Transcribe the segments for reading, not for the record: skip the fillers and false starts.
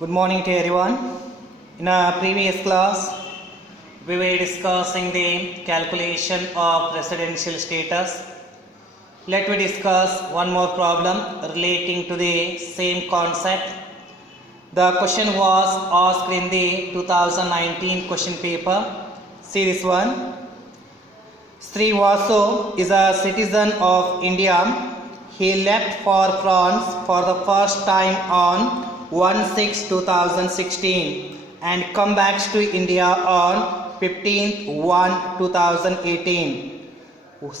Good morning to everyone. In our previous class, we were discussing the calculation of residential status. Let me discuss one more problem relating to the same concept. The question was asked in the 2019 question paper. See this one. Sri Vasu is a citizen of India. He left for France for the first time on 1/6/2016 and come back to India on 15/1/2018.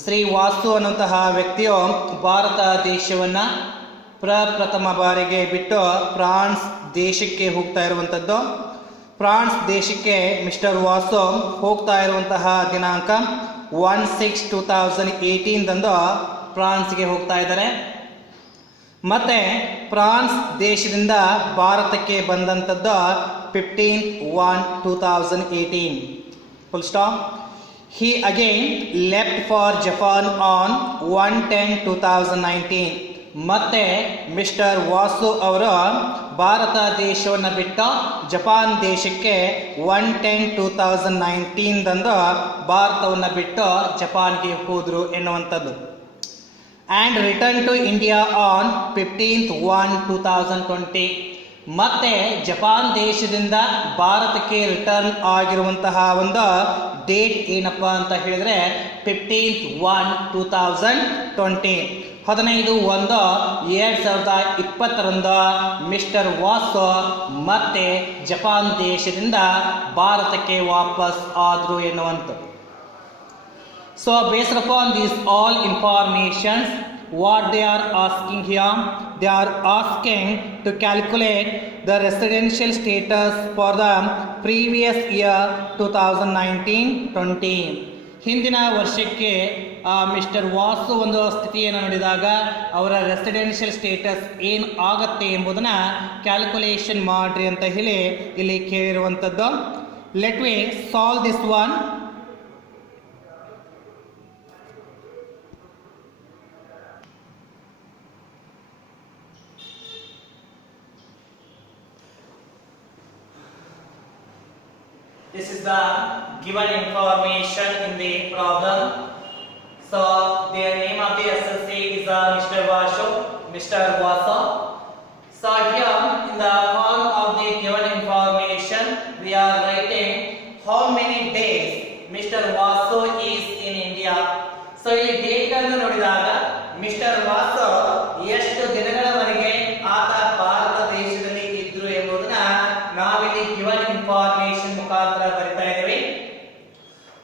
Shri Vasu ಅನ್ನುವಂತಹ ವ್ಯಕ್ತಿಯು ಭಾರತ ದೇಶವನ್ನು ಪ್ರಪ್ರಥಮ ಬಾರಿಗೆ ಬಿಟ್ಟು France ದೇಶಕ್ಕೆ ಹೋಗ್ತಾ ಇರುವಂಥದ್ದು. France ದೇಶಕ್ಕೆ ಮಿಸ್ಟರ್ ವಾಸು ಹೋಗ್ತಾ ಇರುವಂತಹ ದಿನಾಂಕ 1/6/2018 ಫ್ರಾನ್ಸ್ಗೆ ಹೋಗ್ತಾ ಇದ್ದಾರೆ. ಮತ್ತೆ ಫ್ರಾನ್ಸ್ ದೇಶದಿಂದ ಭಾರತಕ್ಕೆ ಬಂದಂಥದ್ದು 15/1/2018. Full stop. He again left for Japan on 1/10/2019. ಮತ್ತೆ ಮಿಸ್ಟರ್ ವಾಸು ಅವರು ಭಾರತ ದೇಶವನ್ನು ಬಿಟ್ಟು ಜಪಾನ್ ದೇಶಕ್ಕೆ 1/10/2019 ಭಾರತವನ್ನು ಬಿಟ್ಟು ಜಪಾನ್ಗೆ ಹೋದರು ಎನ್ನುವಂಥದ್ದು. And return to India on 15/1/2020. ಮತ್ತೆ ಜಪಾನ್ ದೇಶದಿಂದ ಭಾರತಕ್ಕೆ ರಿಟರ್ನ್ ಆಗಿರುವಂತಹ ಒಂದು ಡೇಟ್ ಏನಪ್ಪ ಅಂತ ಹೇಳಿದ್ರೆ 15/1/2020. 15/1/2020 ಮಿಸ್ಟರ್ ವಾಸು ಮತ್ತೆ ಜಪಾನ್ ದೇಶದಿಂದ ಭಾರತಕ್ಕೆ ವಾಪಸ್ ಆದರು ಎನ್ನುವಂಥದ್ದು. So based upon these all informations, what they are asking here, they are asking to calculate the residential status for the previous year 2019-20. ಹಿಂದಿನ ವರ್ಷಕ್ಕೆ ಮಿಸ್ಟರ್ ವಾಸು ಒಂದು ಸ್ಥಿತಿಯನ್ನು ನೋಡಿದಾಗ ಅವರ ರೆಸಿಡೆನ್ಷಿಯಲ್ ಸ್ಟೇಟಸ್ ಏನು ಆಗುತ್ತೆ ಎಂಬುದನ್ನು ಕ್ಯಾಲ್ಕುಲೇಷನ್ ಮಾಡ್ರಿ ಅಂತ ಹೇಳಿ ಇಲ್ಲಿ ಕೇಳಿರುವಂಥದ್ದು. Let we solve this one. This is the given information in the problem. So the name of the associate is Mr. Vasu. So here in the form of the given information, we are writing how many days Mr. Vasu is in India. So ಇಲ್ಲಿ date ಗಳನ್ನು ನೋಡಿದಾಗ mister Vasu ಎಷ್ಟು ದಿನಗಳವರೆಗೆ ಆತ ಭಾರತ ದೇಶದಲ್ಲಿ ಇದ್ರು ಎಂಬುದನ್ನ ನಾವಿಲ್ಲಿ ಗಿವನ್ ಇನ್ಫಾರ್ಮೇಶನ್ ಮುಖಾಂತರ ಬರಿತಾ ಇದ್ದೀವಿ.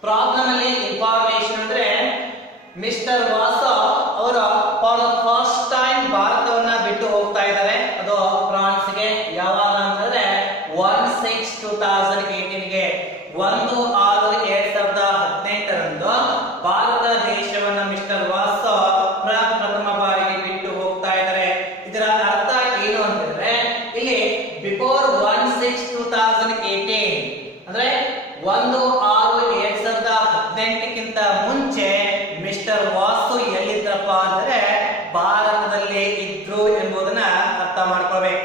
ಪ್ರಾಬ್ಲಮ್ ಅಲ್ಲಿ ಇನ್ಫಾರ್ಮೇಶನ್ ಅಂದ್ರೆ ಮಿಸ್ಟರ್ ವಾಸು ಅವರು ಫಾರ್ ದ ಫಸ್ಟ್ ಟೈಮ್ ಭಾರತವನ್ನ ಬಿಟ್ಟು ಹೋಗ್ತಾ ಇದ್ದಾರೆ. ಅದು ಫ್ರಾನ್ಸ್ಗೆ ಯಾವಾಗ ಅಂತಂದ್ರೆ 1/6/2018ಗೆ 1/6/2018 ಭಾರತ ದೇಶವನ್ನ ಮಿಸ್ಟರ್ ವಾಸು ಪ್ರಪ್ರಥಮ ಬಾರಿಗೆ ಬಿಟ್ಟು ಹೋಗ್ತಾ ಇದ್ದಾರೆ. ಇದರ ಅರ್ಥ ಏನು ಅಂತಂದ್ರೆ ಇಲ್ಲಿ ಬಿಫೋರ್ 1/6/2018 ಅಂದ್ರೆ 1/6/2018ಕ್ಕಿಂತ ಮುಂಚೆ ಮಿಸ್ಟರ್ ವಾಸು ಎಲ್ಲಿದ್ರಪ್ಪ ಅಂದ್ರೆ ಭಾರತದಲ್ಲೇ ಇದ್ರು ಎಂಬುದನ್ನ ಅರ್ಥ ಮಾಡ್ಕೋಬೇಕು.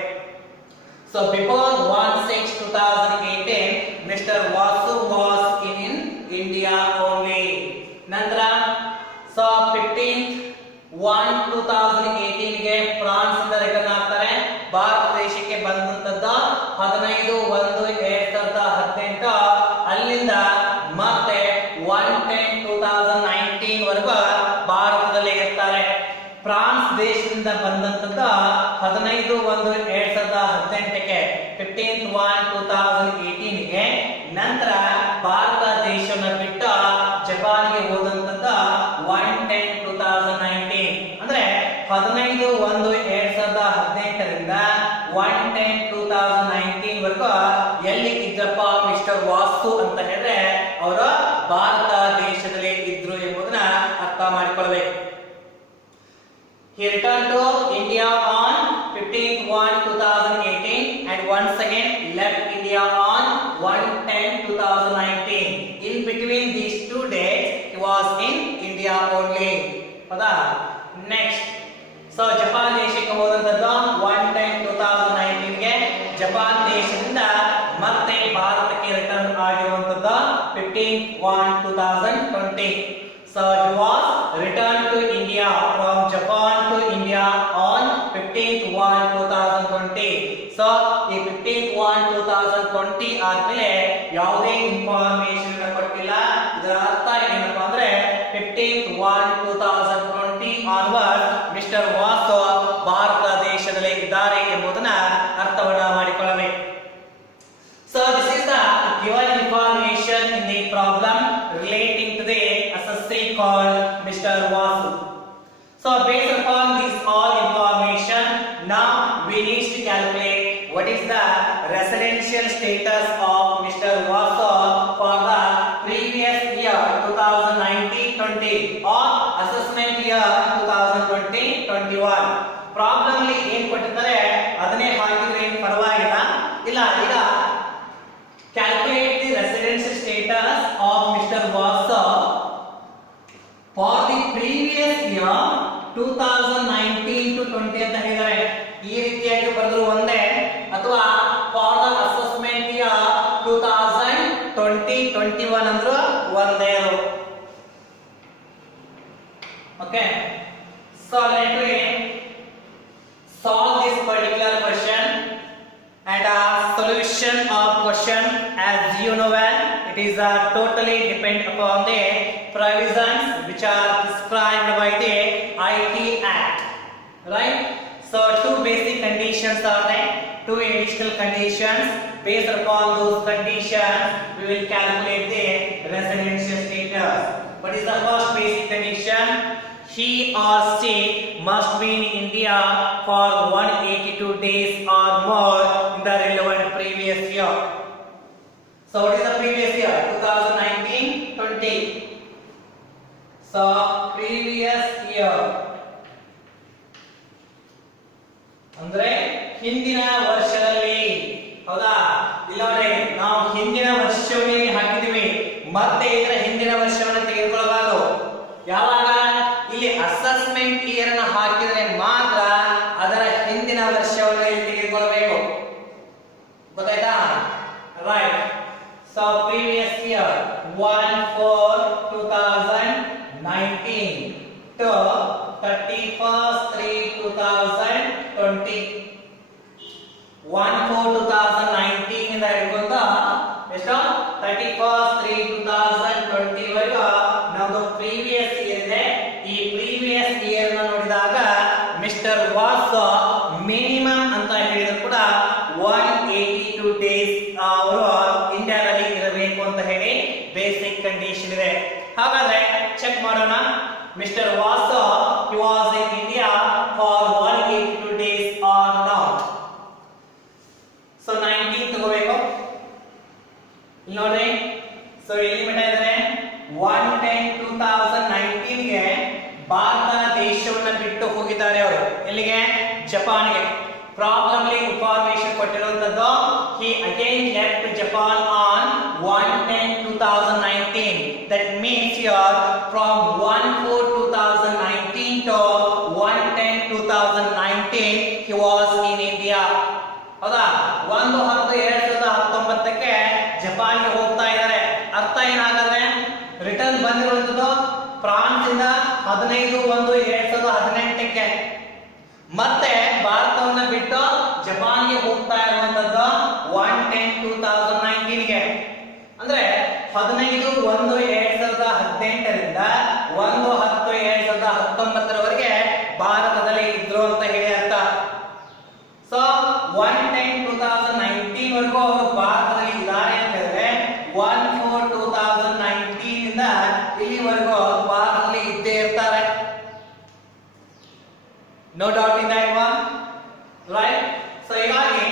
So before 1/6/2018 mister Vasu was in India only. ನಂತರ ಸೊ 15/1/2018ಗೆ ಫ್ರಾನ್ಸ್ ಇಂದ ರಿಟರ್ನ್ ಆಗ್ತಾರೆ. ಭಾರತ ದೇಶಕ್ಕೆ ಬಂದಂತದ್ದು 15/1/2018. ಅಲ್ಲಿಂದ ಮತ್ತೆ 1/10/2019 ವರೆಗೂ ಭಾರತದಲ್ಲೇ ಇರ್ತಾರೆ. ಫ್ರಾನ್ಸ್ ದೇಶದಿಂದ ಬಂದಂತದ್ದು 15/1/2018ಗೆ 15/1/2018ಗೆ. ನಂತರ ಭಾರತ ದೇಶವನ್ನು ಬಿಟ್ಟು ಜಪಾನ್ಗೆ ಹೋದಂತದ್ದು 1/10/2019. ಅಂದ್ರೆ 15/1/2018ರಿಂದ 1/10/2019 ವರೆಗೂ ಎಲ್ಲಿ ಇದ್ರಪ್ಪ ಮಿಸ್ಟರ್ ವಾಸು ಅಂತ ಹೇಳಿದ್ರೆ ಅವರು ಭಾರತ ದೇಶದಲ್ಲಿ ಇದ್ರು ಎಂಬುದನ್ನ ಅರ್ಥ ಮಾಡಿಕೊಳ್ಳಬೇಕು. He returned to India on 15/1/2018 and once again left India on 1/10/2019. In between these two dates, he was in India only. ಹೌದಾ? Next, so ಜಪಾನ್ ದೇಶಕ್ಕೆ ಹೋದಂತದ್ದು 1/10/2019ಗೆ. ಜಪಾನ್ ದೇಶದಿಂದ ಮತ್ತೆ ಭಾರತಕ್ಕೆ ರಿಟರ್ನ್ ಆಗಿರುವಂತದ್ದು 15/1/2020. So he was returned to India from Japan to India on 15/1/2020. So ಈ 15/1/2020 ಆದ್ಮೇಲೆ ಯಾವುದೇ information ಕೊಟ್ಟಿಲ್ಲ. ಇದರ ಅರ್ಥ ಏನಪ್ಪಾ ಅಂದ್ರೆ 15/1/2020 ಆನ್ವರ್ಡ್ ಮಿಸ್ಟರ್ ವಾಸು ಭಾರತ ದೇಶದಲ್ಲಿ ಇದ್ದಾರೆ ಎಂಬುದನ್ನ ಅರ್ಥವನ್ನ ಮಾಡಿಕೊಳ್ಳಬೇಕು. So this is the given information in the problem relating to the assessee called Mr. Vasu. So based upon this all information, now we need to calculate what is the residential status of Mr. Vasu for the previous year 2019-20 or assessment year 2020-21. Problem ಅಲ್ಲಿ ಏನು ಕೊಟ್ಟಿದ್ದಾರೆ ಅದನ್ನೇ ಹಾಕಿದ್ರೆ ಏನು ಪರವಾಗಿಲ್ಲ. ಇಲ್ಲ, ಈಗ calculate the residential status of Mr. Vasu for the previous year 2019-20 ಅಂತ ಹೇಳಿದ್ದಾರೆ. ಈ ರೀತಿಯಾಗಿ ಬರೆದ್ರು ಒಂದೇ, ಅಥವಾ for the assessment year 2020-21 ಅಂದ್ರು ಒಂದೇ. Okay, so let me solve this particular question. And a solution of question, as you know well, it is totally depend upon the provisions which are prescribed by the IT Act, right? So two basic conditions are there, two additional conditions. Based upon those conditions, we will calculate the residential status. What is the first basic condition? He or she must be in India for 182 days or more in the relevant previous year. So what is the previous year? 2019-20. So previous year ಅಂದ್ರೆ ಹಿಂದಿನ ವರ್ಷದಲ್ಲಿ. ಹೌದಾ? ಇಲ್ಲ ನೋಡಿ, ನಾವು ಹಿಂದಿನ ವರ್ಷವನ್ನೇ ಹಾಕಿದೀವಿ, ಮತ್ತೆ ಇದರ ಹಿಂದಿನ ವರ್ಷವನ್ನು ತೆಗೆದುಕೊಳ್ಳಬಾರದು. ಯಾವಾಗ ಇಲ್ಲಿ ಅಸೆಸ್ಮೆಂಟ್ ಇಯರ್ ಅನ್ನು ಹಾಕಿದ್ರೆ ಮಾತ್ರ ಅದರ ಹಿಂದಿನ ವರ್ಷವನ್ನು ಇಲ್ಲಿ ತೆಗೆದುಕೊಳ್ಳಬೇಕು. ಗೊತ್ತಾಯ್ತಾ? Right. So previous year 1/4/2019 to 31/3/2020. 1/4/2019 ಇಂದ ಹಿಡ್ಕೊಂಡು ಎಷ್ಟು 31/3/2020 ವರೆಗೂ ನಮ್ಮದು ಪ್ರೀವಿಯಸ್ ಇಯರ್ ಇದೆ. ಈ ಪ್ರೀವಿಯಸ್ ಇಯರ್ ನ ನೋಡಿದಾಗ ಮಿಸ್ಟರ್ ವಾಸು ಮಿನಿಮಮ್ ಅಂತ ಹೇಳಿದ್ರು ಕೂಡ 182 ಡೇಸ್ ಅವರು ಇಂಡಿಯಾದಲ್ಲಿ ಇರಬೇಕು ಅಂತ ಹೇಳಿ ಬೇಸಿಕ್ ಕಂಡೀಷನ್ ಇದೆ. ಹಾಗಾದ್ರೆ ಚೆಕ್ ಮಾಡೋಣ. Mister Vasu he was in India for 182 days or not. So 19 ತಗೋಬೇಕು. ಇಲ್ಲಿ ನೋಡ್ರಿ, ಸೊ ಇಲ್ಲಿ ಮಟ್ಟ ಇದ್ದಾರೆ 1/10/2019 ಗೆ ಭಾರತ ದೇಶವನ್ನು ಬಿಟ್ಟು ಹೋಗಿದ್ದಾರೆ ಅವರು. ಎಲ್ಲಿಗೆ? ಜಪಾನ್ಗೆ. ಪ್ರಾಬ್ಲಮ್ ಅಲ್ಲಿ information ಕೊಟ್ಟಿರುವಂತದ್ದು he again left Japan on 1/10/2019. That means here from 1/4/2019 to 1/10/2019 he was in India. ಹೌದಾ? 1/10/2019 ಕ್ಕೆ ಜಪಾನ್ಗೆ ಹೋಗ್ತಾ ಇದ್ದಾರೆ. ಅರ್ಥ ಏನಾಗುತ್ತೆ? ರಿಟರ್ನ್ ಬಂದಿರುವಂತದ್ದು ಫ್ರಾನ್ಸ್ ಇಂದ 15/1/2018 ಕ್ಕೆ, ಮತ್ತೆ ಭಾರತವನ್ನ ಬಿಟ್ಟು ಜಪಾನ್ಗೆ ಹೋಗ್ತಾ ಇರುವಂತದ್ದು 1/10/2019 ಗೆ. ಅಂದ್ರೆ 15/1/2018 ರಿಂದ 1/10/2019 ರವರೆಗೆ ಭಾರತದಲ್ಲಿ ಇದ್ರು ಅಂತ ಹೇಳಿ ಅರ್ಥ. ಸೊ 1/10/2019 ವರೆಗೂ ಅವರು ಭಾರತದಲ್ಲಿ ಇದ್ದಾರೆ ಅಂತ ಹೇಳಿದ್ರೆ 1/4/2019 ಇಂದ ಇಲ್ಲಿವರೆಗೂ ಭಾರತದಲ್ಲಿ ಇದ್ದೇ ಇರ್ತಾರೆ. No doubt in that one, right? So ಹೀಗಾಗಿ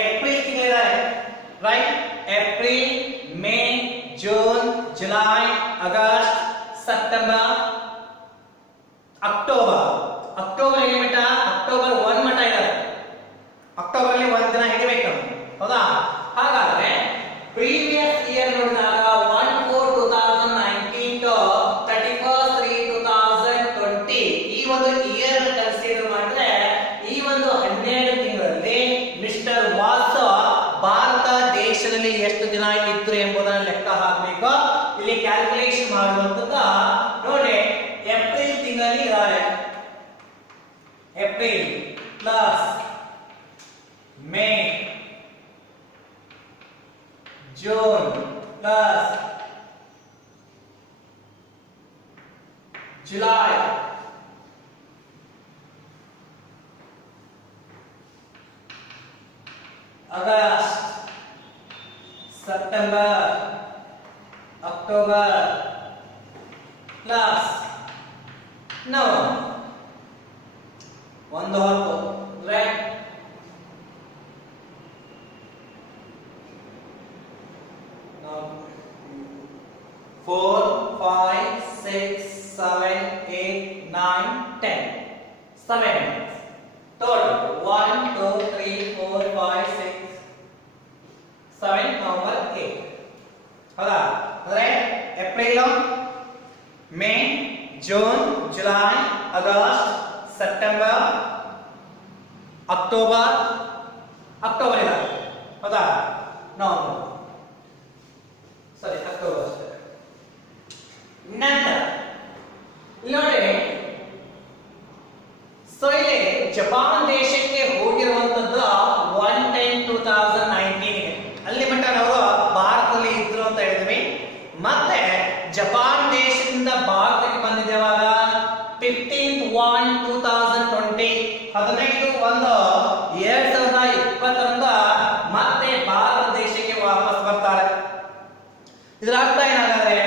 ಏಪ್ರಿಲ್ ತಿಂಗಳಿದ್ದಾರೆ, right? April, May, June, July, August, September, October. October ಎಲ್ಲಿ ಮಟ್ಟ? ಅಕ್ಟೋಬರ್ 1 ಮಟ್ಟ ಇದ್ದಾರೆ. ಅಕ್ಟೋಬರ್ ಅಲ್ಲಿ 1 ದಿನ ಹಿಡಿಬೇಕು, ಹೌದಾ? ಹಾಗಾದ್ರೆ ಪ್ರೀವಿಯಸ್ ಇಯರ್ ನೋಡಿದಾಗ 1/4/2019 to 31/3/2020 ಈ ಒಂದು ಇಯರ್ ಕನ್ಸಿಡರ್ ಮಾಡಿದ್ರೆ ಈ ಒಂದು 12 ತಿಂಗಳಲ್ಲಿ ಮಿಸ್ಟರ್ ವಾಸ್ ದೇಶದಲ್ಲಿ ಎಷ್ಟು ದಿನ ಇದ್ರು ಎಂಬುದನ್ನು ಲೆಕ್ಕ ಹಾಕಬೇಕು. ಇಲ್ಲಿ ಕ್ಯಾಲ್ಕುಲೇಷನ್ ಮಾಡುವಂತದ್ದ ನೋಡಿ, ಏಪ್ರಿಲ್ ತಿಂಗಳಲ್ಲಿ ಇದ್ದಾರೆ. April plus May, June plus जुलाई, अगस्त, सितंबर, अक्टूबर प्लस नवंबर. ಒಂದು ಹೊತ್ತು ರೈಟ್. now 4 5 6 7 8 9 10 7 total 1 2 3 4 5 6 7 November 8 ಹೌದಾ. ಅಂದ್ರೆ April, May, June, July, August, September, October ಇದೆ ಹೌದಾ. November October. ನಂತರ ನೋಡಿ, ಸೊ ಇಲ್ಲಿ ಜಪಾನ್ ದೇಶಕ್ಕೆ ಹೋಗಿರುವಂತದ್ದು 1/10/2019 ಅಲ್ಲಿ ಮಟ್ಟ ಅವರು ಭಾರತದಲ್ಲಿ ಇದ್ರು ಅಂತ ಹೇಳಿದ್ವಿ. ಮತ್ತೆ ಜಪಾನ್ ದೇಶದಿಂದ ಭಾರತಕ್ಕೆ ಬಂದಿದ್ದೇವಾಗ 15/1/2020 15/1/2020 ಮತ್ತೆ ಭಾರತ ದೇಶಕ್ಕೆ ವಾಪಸ್ ಬರ್ತಾರೆ. ಇದರ ಅರ್ಥ ಏನಾದರೆ,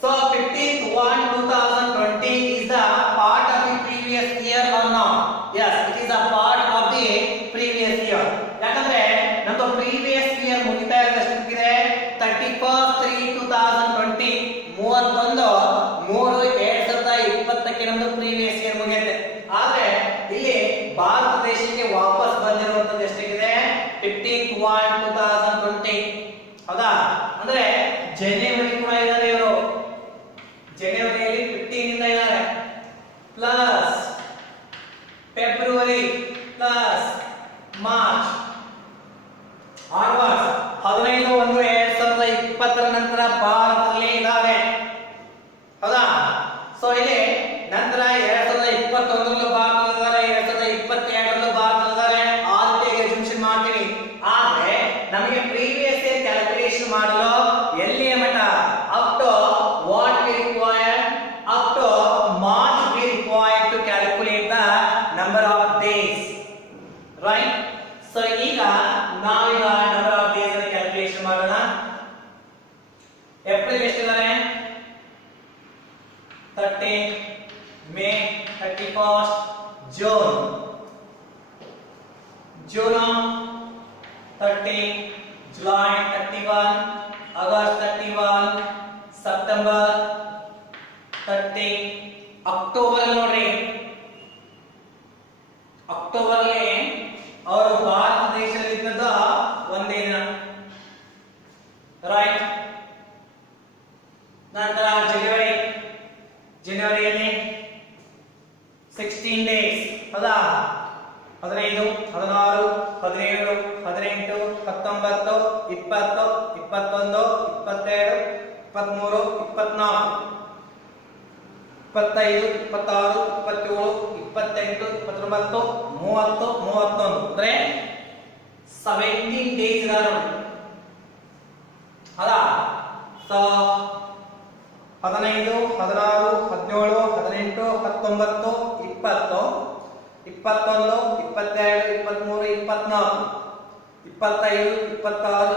so 15/1/2020 is the part of the previous year or not? Yes, it is a part of the previous year. ಯಾಕಂದ್ರೆ ನಮ್ಮದು previous year ಮುಗಿತಾ ಇರೋದಷ್ಟಕ್ಕಿದೆ 31/3/2020 31/3/2020ಕ್ಕೆ ನಮ್ಮದು previous year ಮುಗಿಯುತ್ತೆ. ಆದ್ರೆ ಇಲ್ಲಿ ಭಾರತ ದೇಶಕ್ಕೆ ವಾಪಸ್ ಬಂದಿರುವಂತದ್ದು ಎಷ್ಟಿದೆ 15/1/2020 ಹೌದಾ. ಅಂದ್ರೆ ಜನವರಿ ಕೂಡ ಇದ್ದಾರೆ ಇವರು, ಜನವರಿಯಲ್ಲಿ 15 ಇಂದ ಇದ್ದಾರೆ, plus February plus March onwards 15/1/2020 ನಂತರ ಭಾರತದಲ್ಲಿ ಇದ್ದಾರೆ ಹೌದಾ. ಸೊ ಇಲ್ಲಿ ನಂತರ 2021ರಲ್ಲೂ ಭಾರತದಲ್ಲಿದ್ದಾರೆ, 2022ರಲ್ಲೂ ಭಾರತದಲ್ಲಿದ್ದಾರೆ. ಆಲ್ಟೇಗೆ ಜಂಕ್ಷನ್ ಮಾಡ್ತೀವಿ. ಆದ್ರೆ ನಮಗೆ ಪ್ರೀವಿಯಸ್ ಇಯರ್ ಕ್ಯಾಲ್ಕುಲೇಷನ್ ಮಾಡಲು ಎಲ್ಲಿಯ ಮಟ್ಟ up to what we required up to March we required to calculate the number of days right. So ಈಗ ನಾವೀಗ ನಂಬರ್ ಆಫ್ ಡೇಸ್ ಅನ್ನು ಕ್ಯಾಲ್ಕುಲೇಷನ್ ಮಾಡೋಣ. ಏಪ್ರಿಲ್ ಎಷ್ಟಿದ್ದಾರೆ 30, May 31, June 30, July 31, August 31, September 30, October ನೋಡ್ರಿ, October ಅಲ್ಲಿ ಅವರು ಭಾರತ ದೇಶದಲ್ಲಿ ಇದ್ದದ್ದು ಒಂದೇ ದಿನ ರೈಟ್. ನಂತರ ಜನವರಿಯಲ್ಲಿ 16 ಡೇಸ್ ಹೌದಾ. 15, 16, 17, 18, 19, 20, 21, 22, 23, 24, 25, 26, 27, 28, 29, 30, 31 ಅಂದ್ರೆ 17 ಡೇಸ್ ಇದಾವೆ ಹೌದಾ. ಸೊ 15, 16, 17, 18, 19, 20, 21, 22, 23, 24, 25, 26, 27,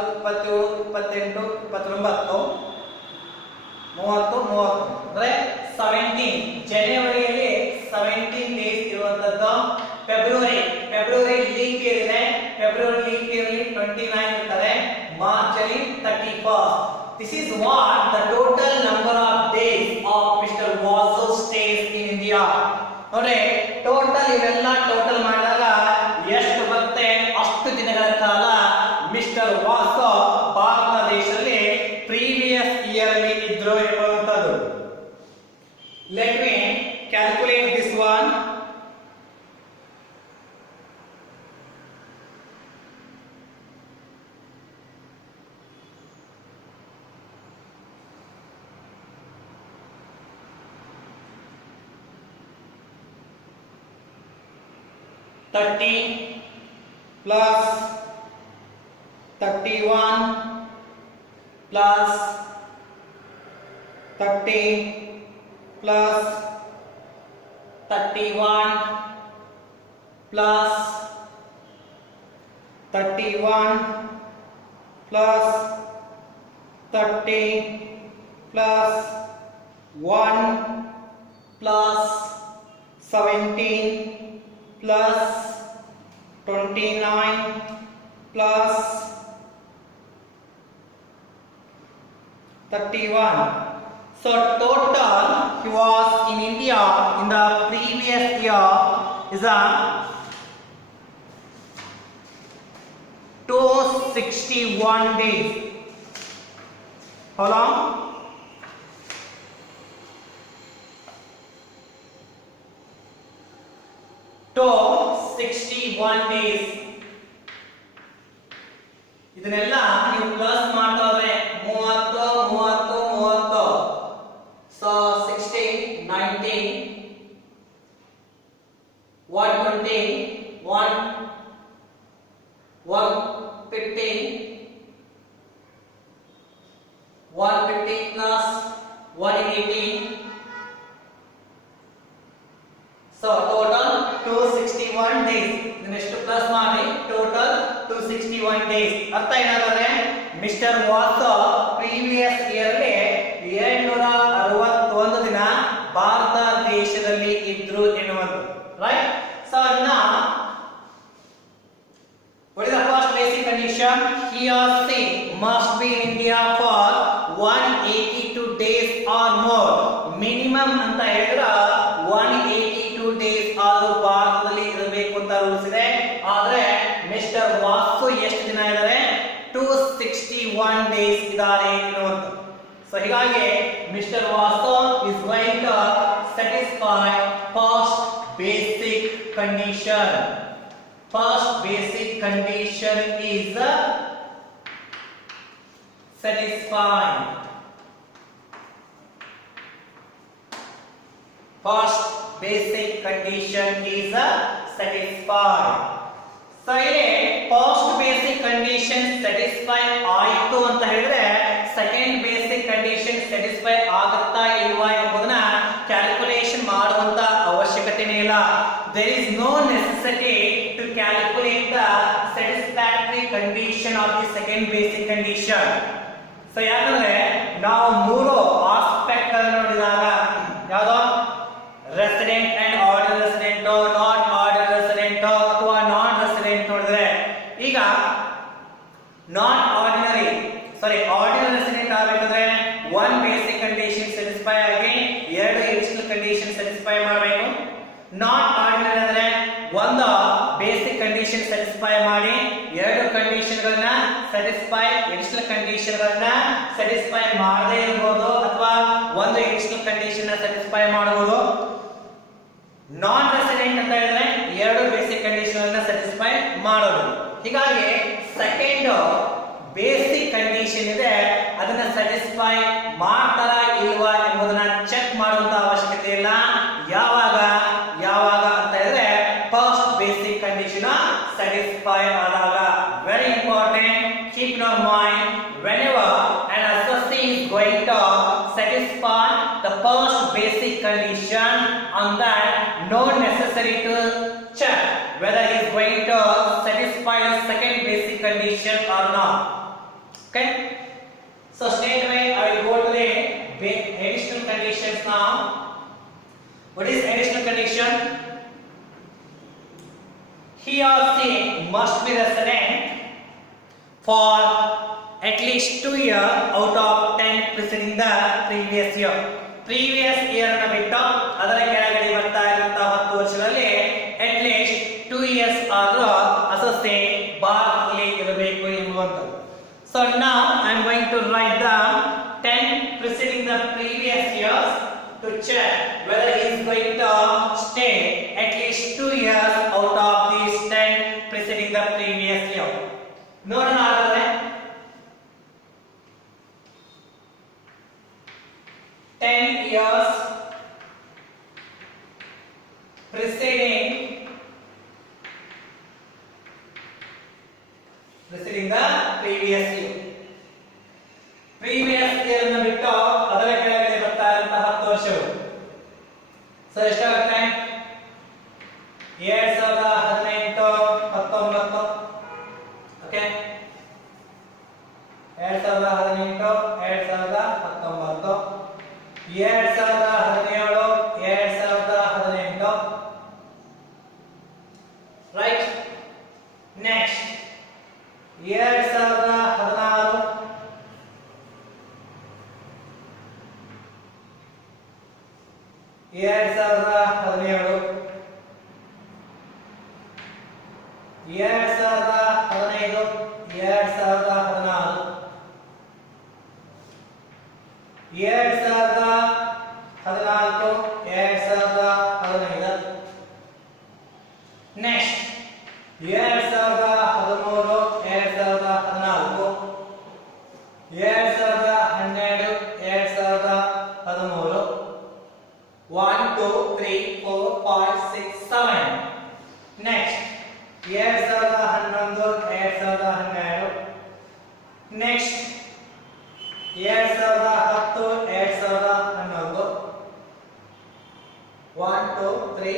28, 29, 30 ಅಂದ್ರೆ 17. ಜನವರಿಯಲ್ಲಿ 17 ಡೇಸ್ ಇರುವಂತದ್ದು. ಫೆಬ್ರವರಿ ಲೀಪ್ ಇಯರ್ ಇದೆ, ಫೆಬ್ರವರಿ ಲೀಪ್ ಇಯರ್ ಅಲ್ಲಿ 29 ಇರ್ತಾರೆ, ಮಾರ್ಚ್ ಅಲ್ಲಿ 31. This is what the total number of days of Mr. Vasu stays in India. ನೋಡಿ ಟೋಟಲ್ ಇವೆಲ್ಲ ಟೋಟಲ್ ಮಾಡಿದಾಗ ಎಷ್ಟು ಬರುತ್ತೆ ಅಷ್ಟು ದಿನಗಳ ಕಾಲ ಮಿಸ್ಟರ್ ವಾಸು ಭಾರತ ದೇಶದಲ್ಲಿ ಪ್ರೀವಿಯಸ್ ಇಯರ್ ಅಲ್ಲಿ ಇದ್ರು ಎಂಬುವಂತದ್ದು. Let me calculate this one. 30 plus 31 plus 30 plus 31 plus 31 plus 30 plus 1 plus 17 plus 29 plus 31. So total he was in India in the previous year is a 261 days. How long? To 61 days. ಇದನ್ನೆಲ್ಲ ನೀವು plus ಮಾಡ್ತಾ ಹೋದ್ರೆ 30 30 30 so 60 90 120 150 150 plus 180. So total 261 days. ಇದನ್ನೆಷ್ಟು plus ಮಾಡಿ total 261 days. ಅರ್ಥ ಏನಾಗುತ್ತೆ? Mister ವಾಸೋ previous year ಅಲ್ಲಿ 761 ದಿನ ಭಾರತ ದೇಶದಲ್ಲಿ ಇದ್ರು ಎನ್ನುವುದು. Right? So now what is the first basic condition? He or she must be in India for 182 days or more. Minimum ಅಂತ ಹೇಳಿದ್ರೆ 182 days ಆದ್ರೂ ಭಾರತದಲ್ಲಿ ಇರಬೇಕು ಅಂತ ರೂಲ್ಸ್ ಇದೆ. ಆದ್ರೆ ಮಿಸ್ಟರ್ ವಾಸು ಎಷ್ಟು ದಿನ ಇದ್ದಾರೆ? 261 ಡೇಸ್ ಇದ್ದಾರೆ ಎನ್ನುವಂತ. ಸೊ ಹೀಗಾಗಿ mister Vasu is going to satisfy first basic condition. First basic condition is satisfied. First basic condition is satisfied. So ಇಲ್ಲಿ first basic condition satisfy ಆಯಿತು ಅಂತ ಹೇಳಿದ್ರೆ second basic condition satisfy ಆಗುತ್ತಾ ಇಲ್ವಾ ಎಂಬುದನ್ನ ಕ್ಯಾಲ್ಕುಲೇಷನ್ ಮಾಡುವಂತ ಅವಶ್ಯಕತೆನೇ ಇಲ್ಲ. There is no necessity to calculate the satisfactory condition of the second basic condition. So ಯಾಕಂದ್ರೆ ನಾವು ಮೂರು ಆಸ್ಪೆಕ್ಟ್ ಅನ್ನು ನೋಡಿದಾಗ ಯಾವುದು resident and ordinary resident, not ordinary resident ಅಥವಾ ನಾನ್ ರೆಸಿಡೆಂಟ್ ನೋಡಿದ್ರೆ, ಈಗ ನಾಟ್ ಆರ್ಡಿನರಿ ಆರ್ಡಿನರಿ ರೆಸಿಡೆಂಟ್ ಆಗಬೇಕಂದ್ರೆ ಒನ್ ಬೇಸಿಕ್ ಕಂಡೀಷನ್ ಸ್ಯಾಟಿಸ್ಫೈ ಆಗಿ ಎರಡು ಎಡಿಷನಲ್ ಕಂಡೀಷನ್ ಸ್ಯಾಟಿಸ್ಫೈ ಮಾಡಬೇಕು. ನಾಟ್ ಆರ್ಡಿನರಿ ಅಂದ್ರೆ ಒಂದು ಬೇಸಿಕ್ ಕಂಡೀಷನ್ ಸ್ಯಾಟಿಸ್ಫೈ ಮಾಡಿ ಎರಡು ಕಂಡೀಷನ್ ಗಳನ್ನ ಸ್ಯಾಟಿಸ್ಫೈ ಎಡಿಷನಲ್ ಕಂಡೀಷನ್ ಗಳನ್ನ ಸ್ಯಾಟಿಸ್ಫೈ ಮಾಡದೇ ಇರಬಹುದು ಅಥವಾ ಒಂದು ಎಡಿಷನಲ್ ಕಂಡೀಷನ್ ನ ಸ್ಯಾಟಿಸ್ಫೈ ಮಾಡಬಹುದು. ನಾನ್ ರೆಸಿಡೆಂಟ್ ಅಂತ ಹೇಳಿದ್ರೆ ಎರಡು ಬೇಸಿಕ್ ಕಂಡೀಷನ್ ಗಳನ್ನ ಸ್ಯಾಟಿಸ್ಫೈ ಮಾಡೋದು. ಹೀಗಾಗಿ ಸೆಕೆಂಡ್ ಬೇಸಿಕ್ ಕಂಡೀಷನ್ ಇದೆ, ಅದನ್ನ ಸ್ಯಾಟಿಸ್ಫೈ ಮಾಡ್ತಾರಾ ಇಲ್ವಾ ಎಂಬುದನ್ನ ಚೆಕ್ ಮಾಡುವಂತ ಅವಶ್ಯಕತೆ ಇಲ್ಲ. ಯಾವಾಗ ಅಂತ ಹೇಳಿದ್ರೆ ಫಸ್ಟ್ ಬೇಸಿಕ್ ಕಂಡೀಷನ್ ಸ್ಯಾಟಿಸ್ಫೈ ಆದಾಗ. Very important, keep in your mind, whenever an assessee is going to satisfy the first basic condition, on that no necessary to check whether he is going to satisfy the second basic condition or not. Okay, so straight away I will go to the additional conditions now. What is additional condition? He or she must be resident for at least 2 years out of 10 preceding the previous year. Previous year ಅನ್ನು ಬಿಟ್ಟು ಅದರ ಕೆಳಗಡೆ ಬರ್ತಾ ಇರುವಂತಹ 10 ವರ್ಷಗಳಲ್ಲಿ at least 2 years ಆದ್ರೂ associate ಭಾರತದಲ್ಲಿ ಇರಬೇಕು ಎಂಬುವಂತದ್ದು. So now I am going to write down 10 preceding the previous years to check whether he is going to stay at least 2 years out of these 10 preceding the previous year. ನೋಡೋಣ ಹಾಗಾದ್ರೆ 10 years preceding preceding the previous year. Previous year ಅನ್ನು ಬಿಟ್ಟು ಅದರ ಕೆಳಗಡೆ ಬರ್ತಾ ಇರುವಂತಹ 10 ವರ್ಷಗಳು. So ಎಷ್ಟಾಗುತ್ತೆ? 2018 19. Okay, 2018 2019, 2017 2018. Right? Next 2016 2017, 2015 2014, 2014 2015. Next 2013 2014, 2012 2013. 1 2 3 4 5 6 7. Next 2011 2012. Next 2010 2011. 1 2 3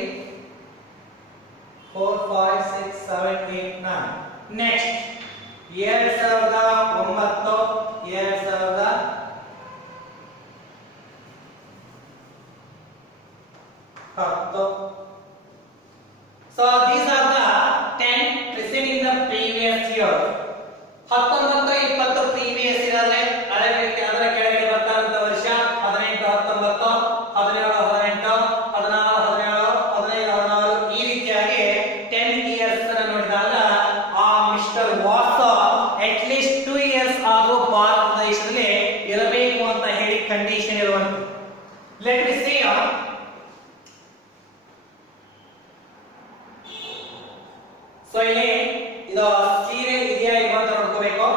4 5 6 7 8 9. Next 2009 2010. So these are the 10 preceding the previous year. 19 20 previous year ಅಂದ್ರೆ ಅದರ ಕೆಳಗೆ ಬರ್ತಾ ಇರುವಂತ ವರ್ಷ 18 19 17 18 16 17 15 16 ಈ ರೀತಿಯಾಗಿ 10 ಇಯರ್ಸ್ ಅನ್ನು ನೋಡಿದಾಗ ಆ mister Vasco at least 2 years ಆದರೂ ಭಾರತ ದೇಶದಲ್ಲಿ ಇರಬೇಕು ಅಂತ ಹೇಳಿ ಕಂಡೀಷನ್ ಇರುವಂತ. Let me see ಸೊ ಇಲ್ಲಿ ಇದು ಸೀರಿಯಲ್ ಇದೆಯಾ ಇಲ್ವಾ ಅಂತ ನೋಡ್ಕೋಬೇಕು.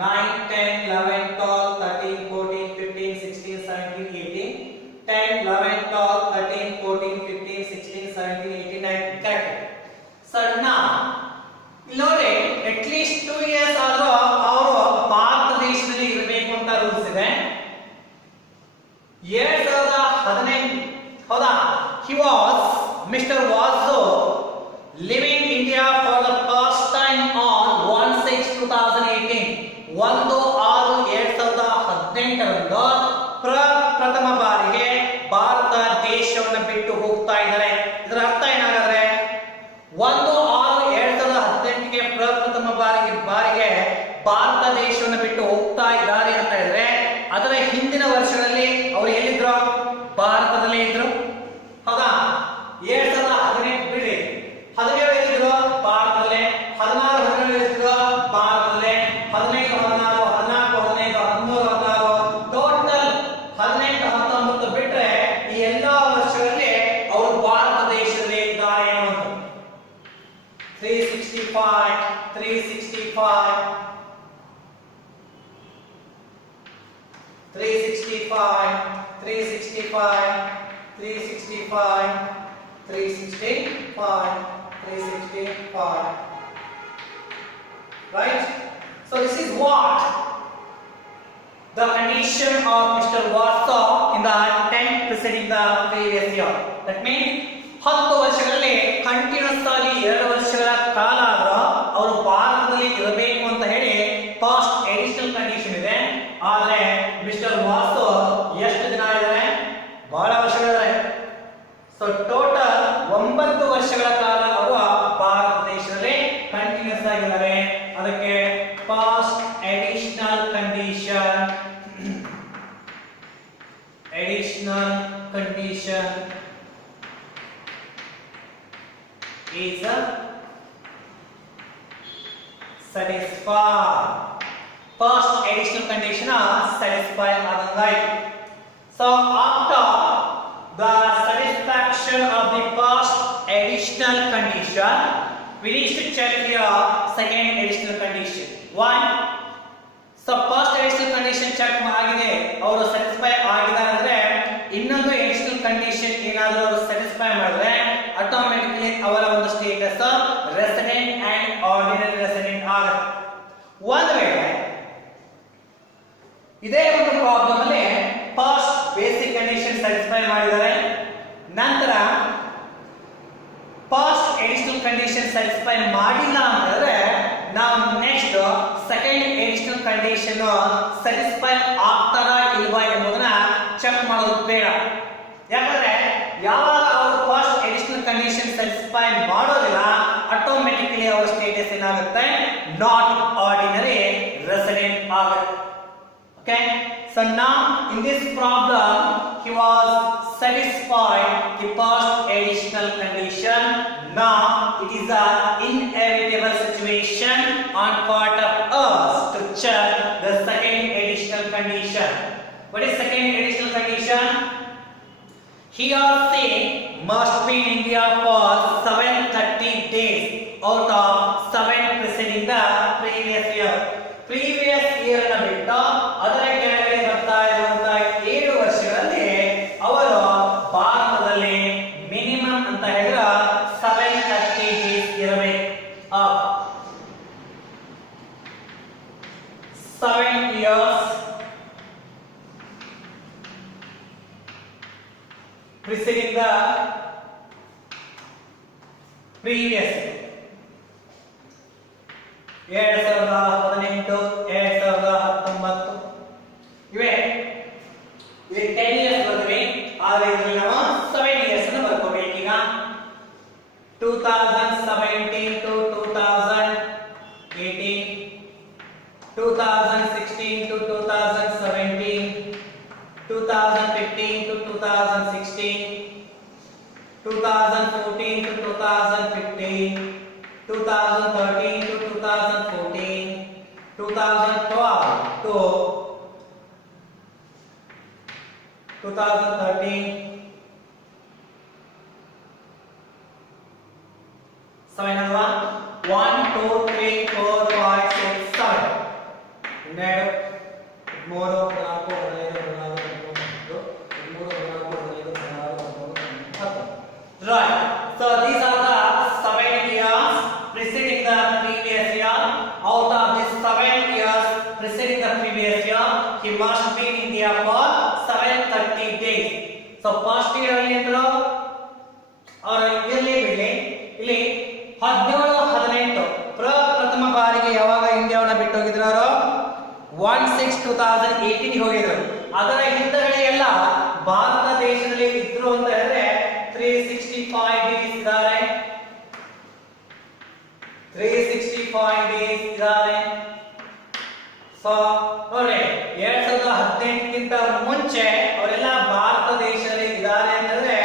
9 10 11 12 13 14 15 16 17 18. 10 11 12 13 14 15 16 17 18 19 ಕರೆಕ್ಟ್. ಸೊ now ನೋಡಿ at least 2 years ಆದರೂ ಅವರು ಭಾರತ ದೇಶದಲ್ಲಿ ಇರಬೇಕು ಅಂತ ರೂಲ್ಸ್ ಇದೆ. 2018 ಹೌದಾ, he was Mr. Vaso living India for the first time on 1/6/2018. 1/6/2018 ಪ್ರಥಮ ಬಾರಿಗೆ ಭಾರತ ದೇಶವನ್ನು ಬಿಟ್ಟು ಹೋಗ್ತಾ ಇದ್ದಾರೆ. ಇದರ ಅರ್ಥ ಏನಾಗುತ್ತೆ? 1/6/2018ಗೆ ಪ್ರಥಮ ಬಾರಿಗೆ ಭಾರತ ದೇಶವನ್ನು ಬಿಟ್ಟು ಹೋಗ್ತಾ ಇದ್ದಾರೆ ಅಂತ ಹೇಳಿದ್ರೆ ಅದರ ಹಿಂದಿನ ವರ್ಷಗಳಲ್ಲಿ ಅವರು ಎಲ್ಲಿದ್ರು? ಭಾರತದಲ್ಲೇ ಇದ್ರು. ಹೌದಾ? 2018 ಬಿಡಿ, 17 ಎಲ್ಲಿದ್ರು? ಭಾರತದಲ್ಲೇ. 16 17 ಎಲ್ಲಿದ್ರು? ಭಾರತದಲ್ಲೇ. 15 16 14 15 13 14 ಟೋಟಲ್ 18 19 ಬಿಟ್ರೆ ಈ ಎಲ್ಲಾ ವರ್ಷಗಳಲ್ಲಿ ಅವರು ಭಾರತ ದೇಶದಲ್ಲಿ ಇದ್ದಾರೆ ಅಂತ. 365 365 365 365 365 365 365. Right? So this is what the condition of Mr. Vaso in the 10 preceding the previous year. That means 10 ವರ್ಷಗಳಲ್ಲಿ ಕಂಟಿನ್ಯೂಸ್ ಆಗಿ 2 ವರ್ಷಗಳ ಕಾಲ ಆದರೂ ಅವರು ಭಾರತದಲ್ಲಿ ಇರಬೇಕು ಅಂತ ಹೇಳಿ ಫಾಸ್ಟ್ ಎಡಿಷನಲ್ ಕಂಡೀಷನ್ ಇದೆ. ಆದರೆ ಮಿಸ್ಟರ್ ವಾಸೋ ಎಷ್ಟು ದಿನ ಇದ್ದಾರೆ? ಬಹಳ ವರ್ಷಗಳಿದ್ದಾರೆ. ಸೊ ಟೋಟಲ್ 9 ವರ್ಷಗಳ ಕಾಲ ಅವರು ಭಾರತ ದೇಶದಲ್ಲಿ ಕಂಟಿನ್ಯೂಸ್ ಆಗಿದ್ದಾರೆ. ಅದಕ್ಕೆ fast additional condition is satisfied. First additional condition satisfied ಆದಂಗಾಯ್ತು. So after the satisfaction of the first additional condition, we need to check here second additional condition. One, so first additional condition check ಆಗಿದೆ, ಅವರು satisfy ಆಗಿದ್ದಾರೆ ಅಂದ್ರೆ ಇನ್ನೊಂದು additional condition ಏನಾದರೂ ಅವರು satisfy ಮಾಡಿದ್ರೆ automatically ಅವರ ಒಂದು status resident and ordinary resident ಆಗುತ್ತೆ. ಒಂದು ವೇಳೆ ಇದೇ ಒಂದು ಪ್ರಾಬ್ಲಮ್ ಅಲ್ಲಿ ಫಸ್ಟ್ ಬೇಸಿಕ್ ಕಂಡೀಷನ್ ಸ್ಯಾಟಿಸ್ಫೈ ಮಾಡಿದ್ದಾರೆ, ನಂತರ ಫಸ್ಟ್ ಎಡಿಷನಲ್ ಕಂಡೀಷನ್ ಸ್ಯಾಟಿಸ್ಫೈ ಮಾಡಿಲ್ಲ ಅಂತಂದ್ರೆ ನಾವು next second additional condition satisfy ಆಗ್ತಾರಾ ಇಲ್ವಾ ಎಂಬುದನ್ನ ಚೆಕ್ ಮಾಡೋದು ಬೇಡ. ಯಾಕಂದ್ರೆ ಯಾವಾಗ ಅವರು ಫಸ್ಟ್ ಎಡಿಷನಲ್ ಕಂಡೀಷನ್ ಸ್ಯಾಟಿಸ್ಫೈ ಮಾಡೋದಿಲ್ಲ, ಆಟೋಮೆಟಿಕಲಿ ಅವರ ಸ್ಟೇಟಸ್ ಏನಾಗುತ್ತೆ, ನಾಟ್ ಆರ್ಡಿನರಿ ರೆಸಿಡೆಂಟ್ ಆಗುತ್ತೆ. Okay, so now in this problem he was satisfied the first additional condition. Now it is a inevitable situation on part of us to check the second additional condition. What is second additional condition? He or she must be in India for 730 days out of 7 preceding the previous year. Previous year ನ ಬಿಟ್ಟು ಅದರ ಕೆಳಗಡೆ ಬರ್ತಾ ಇರುವಂತಹ 7 ವರ್ಷಗಳಲ್ಲಿ ಅವರು ಭಾರತದಲ್ಲಿ minimum ಅಂತ ಹೇಳಿದ್ರೆ 730 ಡೇಸ್ ಇರಬೇಕು. 7 years preceding the previous 2018 2019 ಇವೆ 10 ಇಯರ್ಸ್ ಬರ್ತೀವಿ, ಆದ್ರೆ ಇದರಲ್ಲಿ ನಾವು 7 ಇಯರ್ಸ್ ಅನ್ನು ಬರ್ಕೋಬೇಕು. ಈಗ 2017 to 2018, 2016 to 2017, 2015 to 2016, 2014 to 2015, 2013 to 2014, 2012 to 2013, 7 ಅಲ್ವಾ, 1 2 3 4 5 6 7 12 13 right. So these are the 7 years preceding the previous year. Out of these 7 years preceding the previous year, he must be in India for 730 days. So first year ಅಲ್ಲಿ ಅಂದ್ರೆ or yearly ಬಿಡಿ, ಇಲ್ಲಿ 17 18 ಪ್ರಥಮ ಬಾರಿಗೆ ಯಾವಾಗ ಇಂಡಿಯಾವನ್ನ ಬಿಟ್ಟು ಹೋಗಿದ್ರು ಅವರು 1/6/2018 ಹೋಗಿದ್ರು. ಅದರ ಹಿಂದಗಡೆ ಎಲ್ಲ ಭಾರತ ದೇಶದಲ್ಲಿ ಇದ್ರು ಅಂತ ಹೇಳಿದ್ರೆ 365 ಡೇಸ್ ಇದ್ದಾರೆ, 365 ಡೇಸ್ ಇದ್ದಾರೆ. ಸೊ ನೋಡಿ 2018 ಮುಂಚೆ ಅವರೆಲ್ಲ ಭಾರತ ದೇಶದಲ್ಲಿ ಇದ್ದಾರೆ ಅಂತಂದ್ರೆ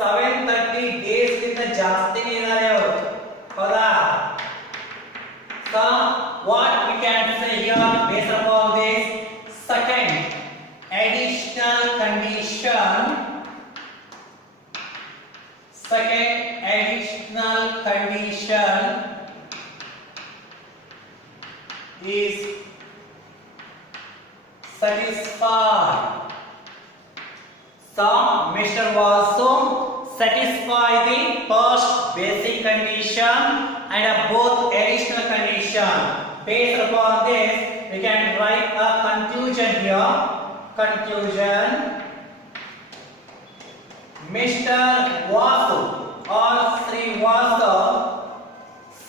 730 ಡೇಸ್ ಗಿಂತ ಜಾಸ್ತಿನೇ ಇದ್ದಾರೆ ಅವರು, ಹೌದಾ? So what we can say here based upon this second additional condition, second additional condition is satisfied. So Mr. Vasu satisfy the first basic condition and both additional condition. Based upon this we can write a conclusion here. Conclusion: Mr. Vasu or Sri Vasu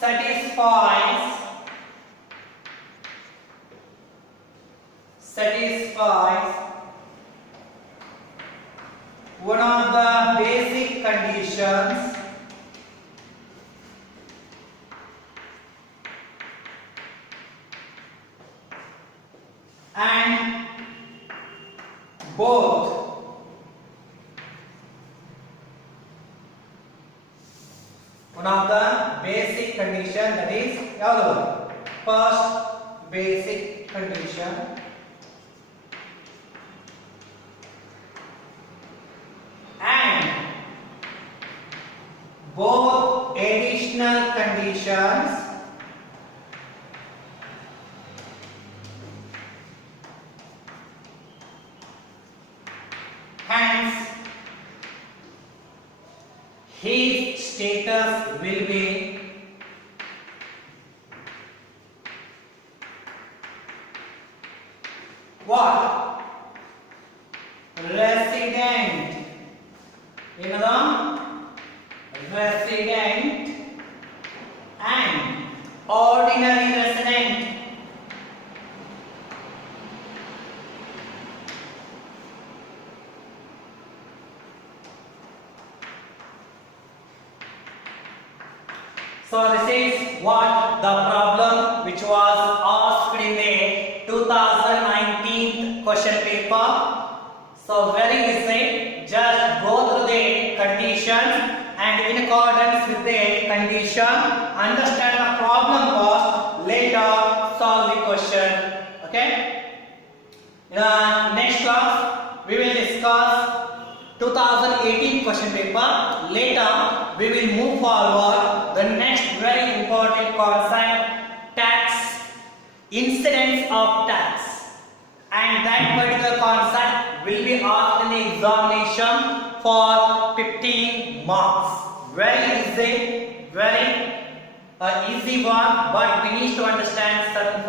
satisfies one of the basic conditions and both one of the basic condition, that is ಯಾವುದು first basic condition and both additional conditions hence his status will be what? Resident. ಏನದ? Resident and ordinary resident. So this is what the problem which was asked in the 2019 question paper. So very easy, just go through the conditions and in accordance with the condition, understand the problem first, later solve the question. Okay? In the next class, we will discuss 2018 question paper. Later, we will move forward the next very important concept, tax, incidence of tax, and that particular concept will be asked in the examination for 15 marks. Very easy, very easy one, but we need to understand certain